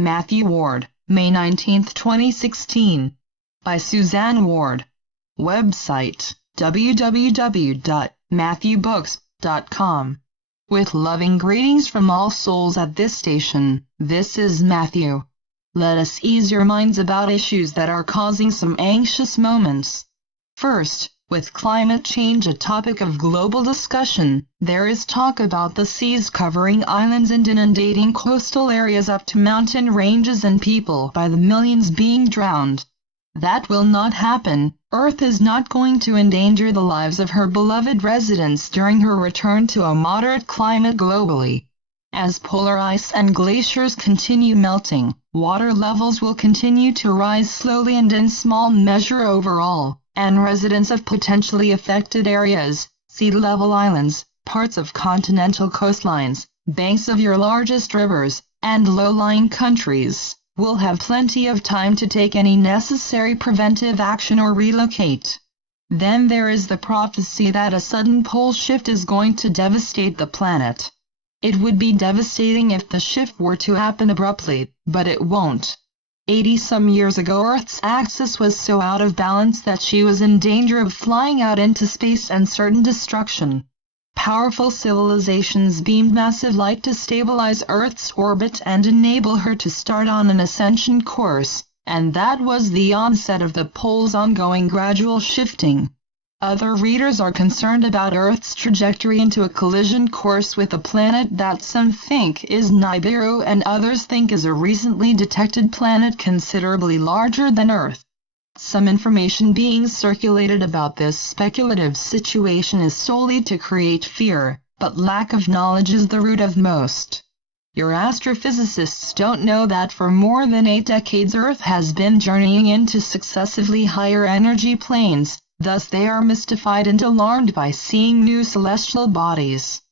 Matthew Ward, May 19, 2016. By Suzanne Ward. Website, www.matthewbooks.com. With loving greetings from all souls at this station, this is Matthew. Let us ease your minds about issues that are causing some anxious moments. First, with climate change a topic of global discussion, there is talk about the seas covering islands and inundating coastal areas up to mountain ranges and people by the millions being drowned. That will not happen. Earth is not going to endanger the lives of her beloved residents during her return to a moderate climate globally. As polar ice and glaciers continue melting, water levels will continue to rise slowly and in small measure overall, and residents of potentially affected areas, sea-level islands, parts of continental coastlines, banks of your largest rivers, and low-lying countries, will have plenty of time to take any necessary preventive action or relocate. Then there is the prophecy that a sudden pole shift is going to devastate the planet. It would be devastating if the shift were to happen abruptly, but it won't. 80-some years ago Earth's axis was so out of balance that she was in danger of flying out into space and certain destruction. Powerful civilizations beamed massive light to stabilize Earth's orbit and enable her to start on an ascension course, and that was the onset of the pole's ongoing gradual shifting. Other readers are concerned about Earth's trajectory into a collision course with a planet that some think is Nibiru and others think is a recently detected planet considerably larger than Earth. Some information being circulated about this speculative situation is solely to create fear, but lack of knowledge is the root of most. Your astrophysicists don't know that for more than 8 decades Earth has been journeying into successively higher energy planes. Thus they are mystified and alarmed by seeing new celestial bodies.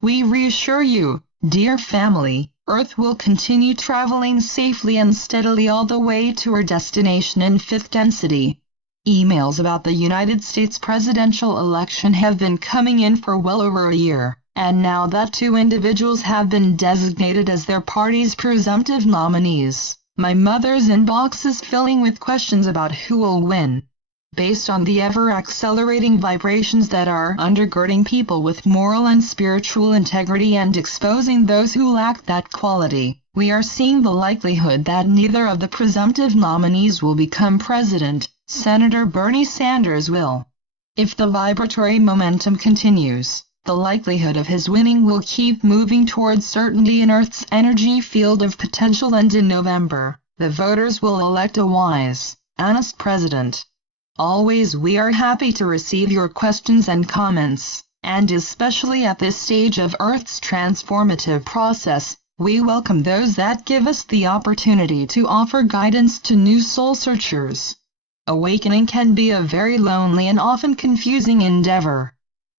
We reassure you, dear family, Earth will continue traveling safely and steadily all the way to her destination in 5th density. Emails about the United States presidential election have been coming in for well over a year, and now that 2 individuals have been designated as their party's presumptive nominees, my mother's inbox is filling with questions about who will win. Based on the ever-accelerating vibrations that are undergirding people with moral and spiritual integrity and exposing those who lack that quality, we are seeing the likelihood that neither of the presumptive nominees will become president. Senator Bernie Sanders will. If the vibratory momentum continues, the likelihood of his winning will keep moving towards certainty in Earth's energy field of potential, and in November, the voters will elect a wise, honest president. Always we are happy to receive your questions and comments, and especially at this stage of Earth's transformative process, we welcome those that give us the opportunity to offer guidance to new soul searchers. Awakening can be a very lonely and often confusing endeavor.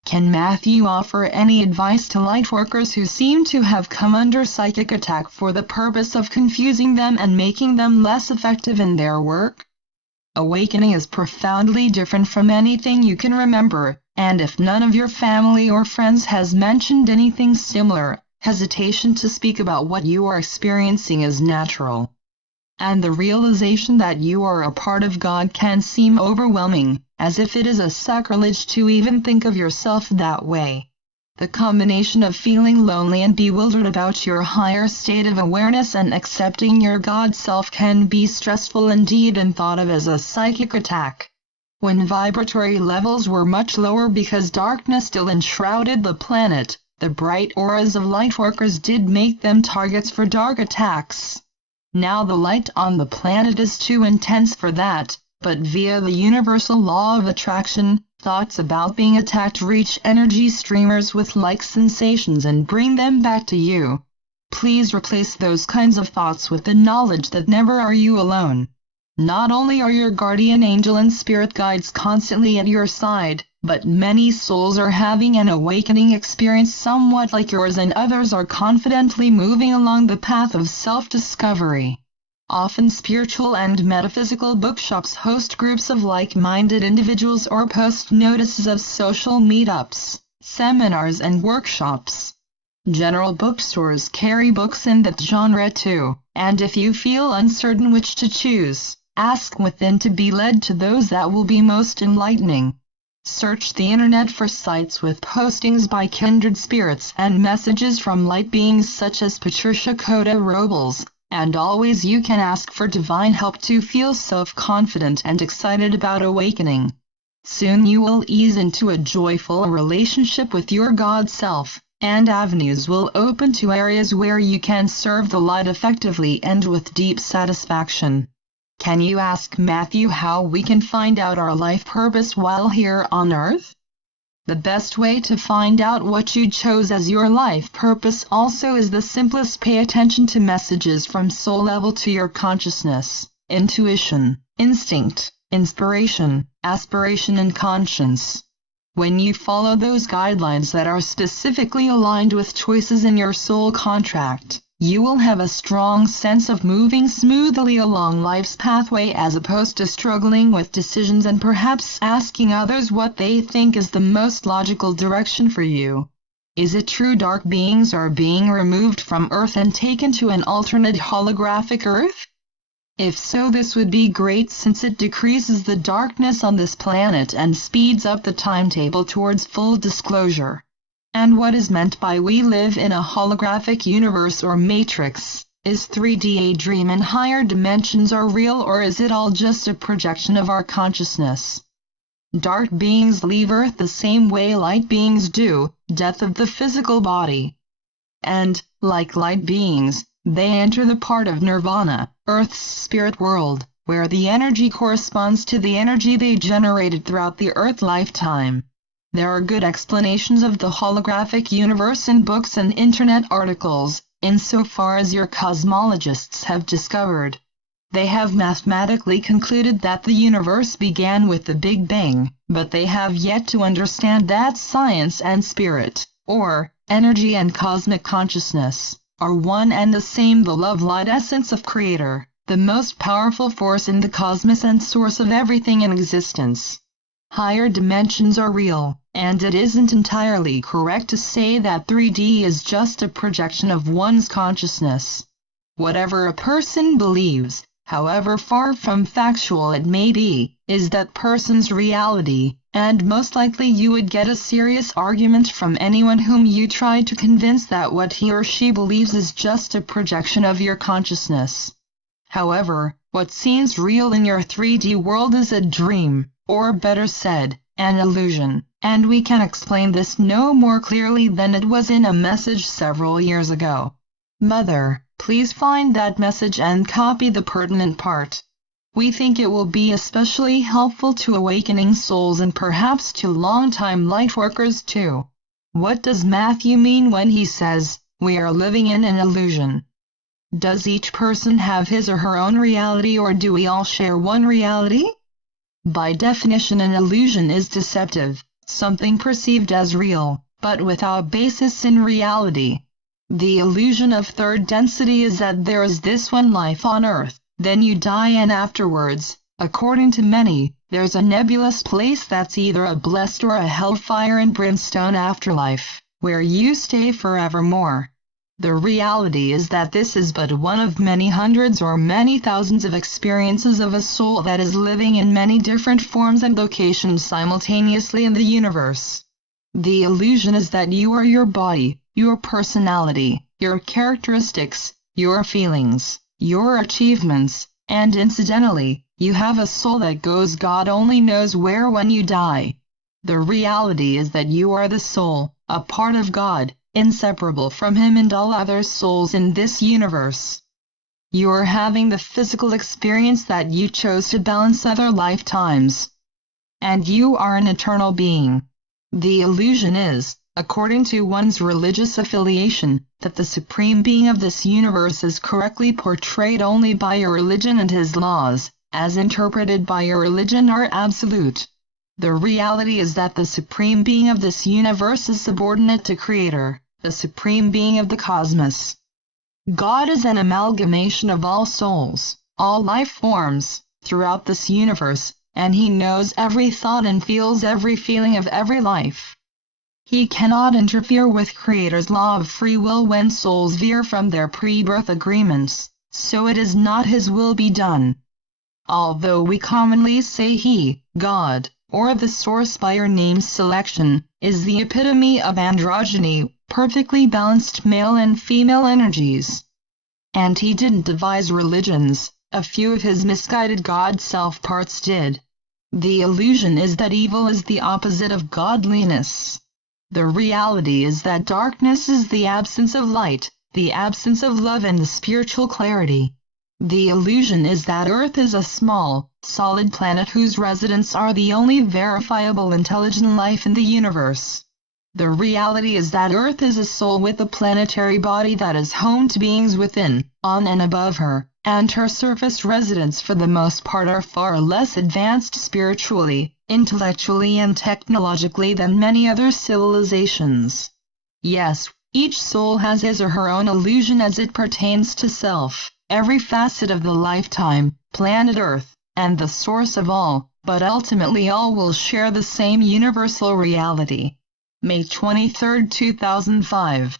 Can Matthew offer any advice to lightworkers who seem to have come under psychic attack for the purpose of confusing them and making them less effective in their work? Awakening is profoundly different from anything you can remember, and if none of your family or friends has mentioned anything similar, hesitation to speak about what you are experiencing is natural. And the realization that you are a part of God can seem overwhelming, as if it is a sacrilege to even think of yourself that way. The combination of feeling lonely and bewildered about your higher state of awareness and accepting your God self can be stressful indeed and thought of as a psychic attack. When vibratory levels were much lower because darkness still enshrouded the planet, the bright auras of lightworkers did make them targets for dark attacks. Now the light on the planet is too intense for that, but via the universal law of attraction, thoughts about being attacked reach energy streamers with like sensations and bring them back to you. Please replace those kinds of thoughts with the knowledge that never are you alone. Not only are your guardian angel and spirit guides constantly at your side, but many souls are having an awakening experience somewhat like yours, and others are confidently moving along the path of self-discovery. Often spiritual and metaphysical bookshops host groups of like-minded individuals or post notices of social meetups, seminars and workshops. General bookstores carry books in that genre too, and if you feel uncertain which to choose, ask within to be led to those that will be most enlightening. Search the internet for sites with postings by kindred spirits and messages from light beings such as Patricia Coda Robles, and always you can ask for divine help to feel self-confident and excited about awakening. Soon you will ease into a joyful relationship with your God self, and avenues will open to areas where you can serve the light effectively and with deep satisfaction. Can you ask Matthew how we can find out our life purpose while here on earth? The best way to find out what you chose as your life purpose also is the simplest: pay attention to messages from soul level to your consciousness, intuition, instinct, inspiration, aspiration and conscience. When you follow those guidelines that are specifically aligned with choices in your soul contract, you will have a strong sense of moving smoothly along life's pathway as opposed to struggling with decisions and perhaps asking others what they think is the most logical direction for you. Is it true dark beings are being removed from Earth and taken to an alternate holographic Earth? If so, this would be great since it decreases the darkness on this planet and speeds up the timetable towards full disclosure. And what is meant by we live in a holographic universe or matrix? Is 3D a dream and higher dimensions are real, or is it all just a projection of our consciousness? Dark beings leave Earth the same way light beings do, death of the physical body. And, like light beings, they enter the part of nirvana, Earth's spirit world, where the energy corresponds to the energy they generated throughout the Earth lifetime. There are good explanations of the holographic universe in books and internet articles, insofar as your cosmologists have discovered. They have mathematically concluded that the universe began with the Big Bang, but they have yet to understand that science and spirit, or energy and cosmic consciousness, are one and the same. The love light essence of Creator, the most powerful force in the cosmos and source of everything in existence. Higher dimensions are real, and it isn't entirely correct to say that 3D is just a projection of one's consciousness. Whatever a person believes, however far from factual it may be, is that person's reality, and most likely you would get a serious argument from anyone whom you try to convince that what he or she believes is just a projection of your consciousness. However, what seems real in your 3D world is a dream, or better said, an illusion, and we can explain this no more clearly than it was in a message several years ago. Mother, please find that message and copy the pertinent part. We think it will be especially helpful to awakening souls and perhaps to long-time lightworkers too. What does Matthew mean when he says, we are living in an illusion? Does each person have his or her own reality, or do we all share one reality? By definition, an illusion is deceptive, something perceived as real, but without basis in reality. The illusion of third density is that there is this one life on Earth, then you die, and afterwards, according to many, there's a nebulous place that's either a blessed or a hellfire and brimstone afterlife, where you stay forevermore. The reality is that this is but one of many hundreds or many thousands of experiences of a soul that is living in many different forms and locations simultaneously in the universe. The illusion is that you are your body, your personality, your characteristics, your feelings, your achievements, and incidentally, you have a soul that goes God only knows where when you die. The reality is that you are the soul, a part of God, inseparable from Him and all other souls in this universe. You are having the physical experience that you chose to balance other lifetimes. And you are an eternal being. The illusion is, according to one's religious affiliation, that the Supreme Being of this universe is correctly portrayed only by your religion, and His laws, as interpreted by your religion, are absolute. The reality is that the Supreme Being of this universe is subordinate to Creator, the Supreme Being of the cosmos. God is an amalgamation of all souls, all life forms, throughout this universe, and He knows every thought and feels every feeling of every life. He cannot interfere with Creator's law of free will when souls veer from their pre-birth agreements, so it is not his will be done. Although we commonly say he, God, or the source by your name selection, is the epitome of androgyny, perfectly balanced male and female energies. And he didn't devise religions, a few of his misguided God self parts did. The illusion is that evil is the opposite of godliness. The reality is that darkness is the absence of light, the absence of love and the spiritual clarity. The illusion is that Earth is a small, solid planet whose residents are the only verifiable intelligent life in the universe. The reality is that Earth is a soul with a planetary body that is home to beings within, on and above her, and her surface residents for the most part are far less advanced spiritually, intellectually and technologically than many other civilizations. Yes, each soul has his or her own illusion as it pertains to self, every facet of the lifetime, planet Earth, and the source of all, but ultimately all will share the same universal reality. May 23, 2005.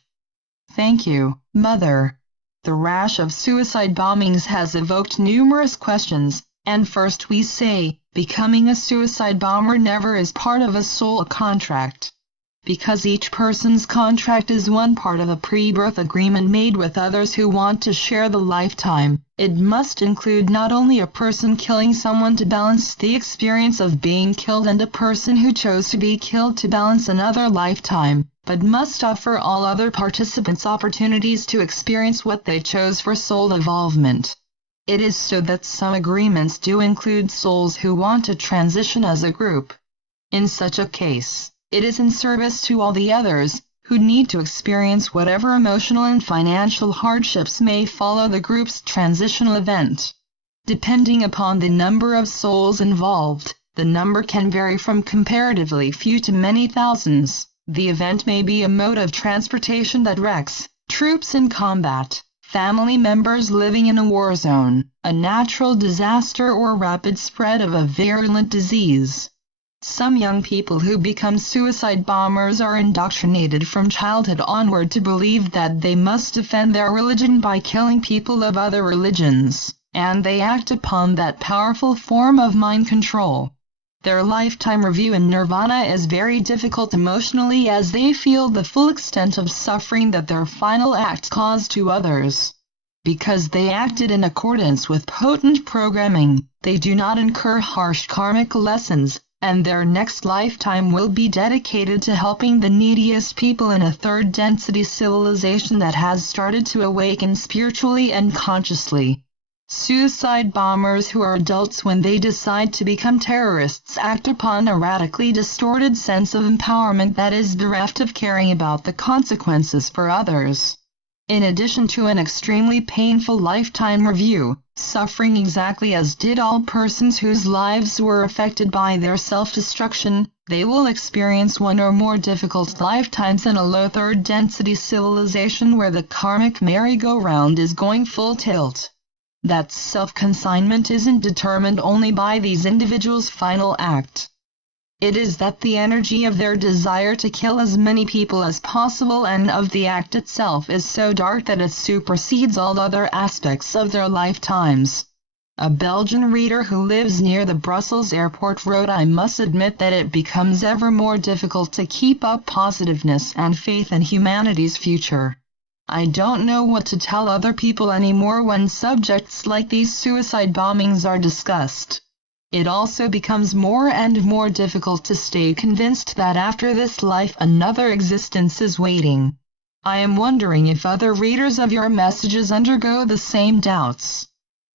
Thank you, Mother. The rash of suicide bombings has evoked numerous questions, and first we say, becoming a suicide bomber never is part of a soul contract. Because each person's contract is one part of a pre-birth agreement made with others who want to share the lifetime, it must include not only a person killing someone to balance the experience of being killed and a person who chose to be killed to balance another lifetime, but must offer all other participants opportunities to experience what they chose for soul evolvement. It is so that some agreements do include souls who want to transition as a group. In such a case, it is in service to all the others, who need to experience whatever emotional and financial hardships may follow the group's transitional event. Depending upon the number of souls involved, the number can vary from comparatively few to many thousands. The event may be a mode of transportation that wrecks, troops in combat, family members living in a war zone, a natural disaster or rapid spread of a virulent disease. Some young people who become suicide bombers are indoctrinated from childhood onward to believe that they must defend their religion by killing people of other religions, and they act upon that powerful form of mind control. Their lifetime review in nirvana is very difficult emotionally as they feel the full extent of suffering that their final act caused to others. Because they acted in accordance with potent programming, they do not incur harsh karmic lessons, and their next lifetime will be dedicated to helping the neediest people in a third-density civilization that has started to awaken spiritually and consciously. Suicide bombers who are adults when they decide to become terrorists act upon a radically distorted sense of empowerment that is bereft of caring about the consequences for others. In addition to an extremely painful lifetime review, suffering exactly as did all persons whose lives were affected by their self-destruction, they will experience one or more difficult lifetimes in a low third-density civilization where the karmic merry-go-round is going full tilt. That self-consignment isn't determined only by these individuals' final act. It is that the energy of their desire to kill as many people as possible and of the act itself is so dark that it supersedes all other aspects of their lifetimes. A Belgian reader who lives near the Brussels airport wrote, "I must admit that it becomes ever more difficult to keep up positiveness and faith in humanity's future. I don't know what to tell other people anymore when subjects like these suicide bombings are discussed. It also becomes more and more difficult to stay convinced that after this life another existence is waiting. I am wondering if other readers of your messages undergo the same doubts.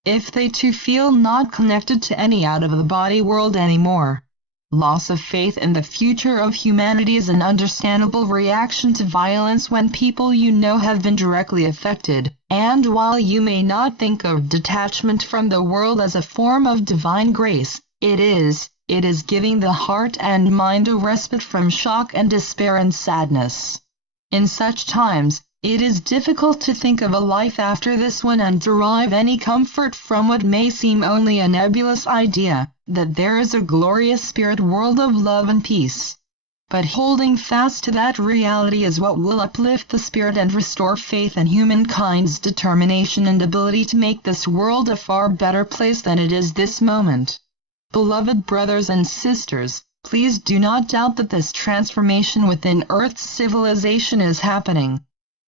If they too feel not connected to any out-of-the-body world anymore. Loss of faith in the future of humanity is an understandable reaction to violence when people you know have been directly affected, and while you may not think of detachment from the world as a form of divine grace, it is giving the heart and mind a respite from shock and despair and sadness. In such times, it is difficult to think of a life after this one and derive any comfort from what may seem only a nebulous idea, that there is a glorious spirit world of love and peace. but holding fast to that reality is what will uplift the spirit and restore faith in humankind's determination and ability to make this world a far better place than it is this moment. Beloved brothers and sisters, please do not doubt that this transformation within Earth's civilization is happening.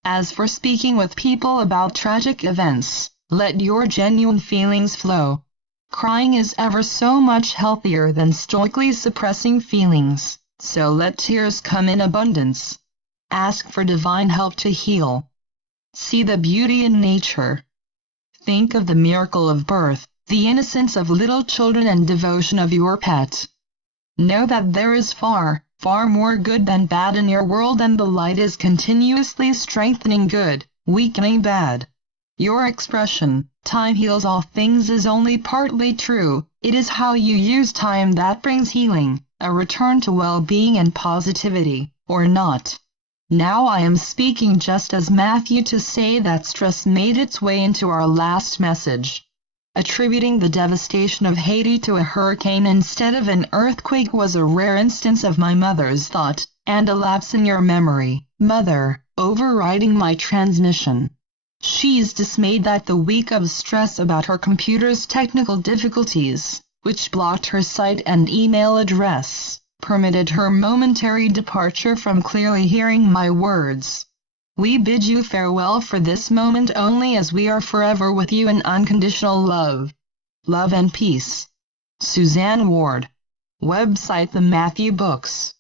As for speaking with people about tragic events, let your genuine feelings flow. Crying is ever so much healthier than stoically suppressing feelings, so let tears come in abundance. Ask for divine help to heal. See the beauty in nature. Think of the miracle of birth, the innocence of little children and devotion of your pet. Know that there is far, far more good than bad in your world, and the light is continuously strengthening good, weakening bad. Your expression, "Time heals all things," is only partly true. It is how you use time that brings healing, a return to well-being and positivity, or not. Now I am speaking just as Matthew to say that stress made its way into our last message. Attributing the devastation of Haiti to a hurricane instead of an earthquake was a rare instance of my mother's thought, and a lapse in your memory, Mother, overriding my transmission. She's dismayed that the week of stress about her computer's technical difficulties, which blocked her site and email address, permitted her momentary departure from clearly hearing my words. We bid you farewell for this moment only, as we are forever with you in unconditional love. Love and peace. Suzanne Ward. Website: The Matthew Books.